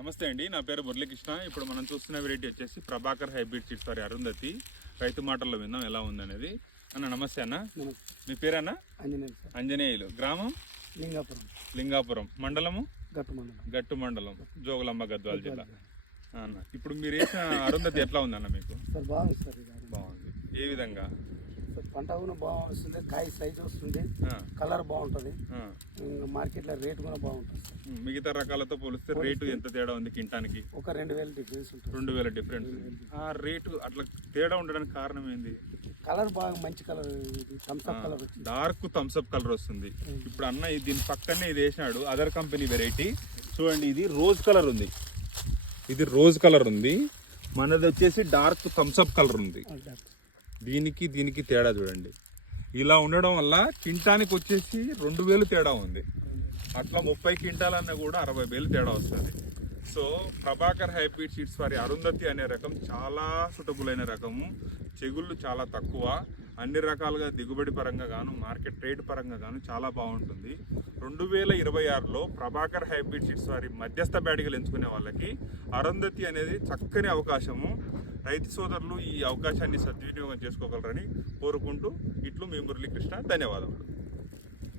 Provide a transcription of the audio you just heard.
నమస్తే అండి, నా పేరు మురళీకృష్ణ. ఇప్పుడు మనం చూస్తున్న వెరైటీ వచ్చేసి ప్రభాకర్ హైబ్రిడ్ సీడ్స్ వారి అరుంధతి. రైతు మాటల్లో విందాం ఎలా ఉందనేది. అన్న నమస్తే అన్న, మీ పేరన్నా? ఆంజనేయులు. గ్రామం? లింగాపురం. మండలము? గట్టు మండలం, జోగులాంబ గద్వాల జిల్లా. అన్న ఇప్పుడు మీరు వేసిన అరుంధతి ఎట్లా ఉందన్న మీకు? బాగుంది. ఏ విధంగా? పంట కూడా బాగా వస్తుంది, కాయ సైజ్ వస్తుంది, కలర్ బాగుంటుంది, మార్కెట్లో రేట్ కూడా బాగుంటుంది. మిగతా రకాలతో పోలిస్తే రేటు ఎంత తేడా ఉంది కింటానికి? ఒక 2000 డిఫరెన్స్ ఉంటుంది. 2000 డిఫరెన్స్. ఆ రేటు అట్లా తేడా ఉండడానికి కారణం ఏంది? కలర్ బాగా మంచి కలర్, థమ్స్అప్ కలర్ వచ్చింది, డార్క్ థమ్స్అప్ కలర్ వస్తుంది. ఇప్పుడు అన్న దీని పక్కనే ఇది వేసినాడు, అదర్ కంపెనీ వెరైటీ. చూడండి, ఇది రోజ్ కలర్ ఉంది, ఇది రోజ్ కలర్ ఉంది, మనది వచ్చేసి డార్క్ థమ్స్అప్ కలర్ ఉంది. దీనికి తేడా చూడండి. ఇలా ఉండడం వల్ల కింటానికి వచ్చేసి 2000 తేడా ఉంది. అట్లా 30 క్వింటాలన్నా కూడా 60,000 తేడా వస్తుంది. సో ప్రభాకర్ హైబ్రిడ్ సీడ్స్ వారి అరుంధతి అనే రకం చాలా సూటబుల్ అయిన రకము. చెగుళ్ళు చాలా తక్కువ, అన్ని రకాలుగా దిగుబడి పరంగా గాను మార్కెట్ రేట్ పరంగా గాను చాలా బాగుంటుంది. 2026లో ప్రభాకర్ హైబ్రిడ్ సీడ్స్ వారి మధ్యస్థ బ్యాడిగలు ఎంచుకునే వాళ్ళకి అరుంధతి అనేది చక్కని అవకాశము. రైతు సోదరులు ఈ అవకాశాన్ని సద్వినియోగం చేసుకోగలరని కోరుకుంటూ ఇట్లు మీ మురళీకృష్ణ. ధన్యవాదాలు.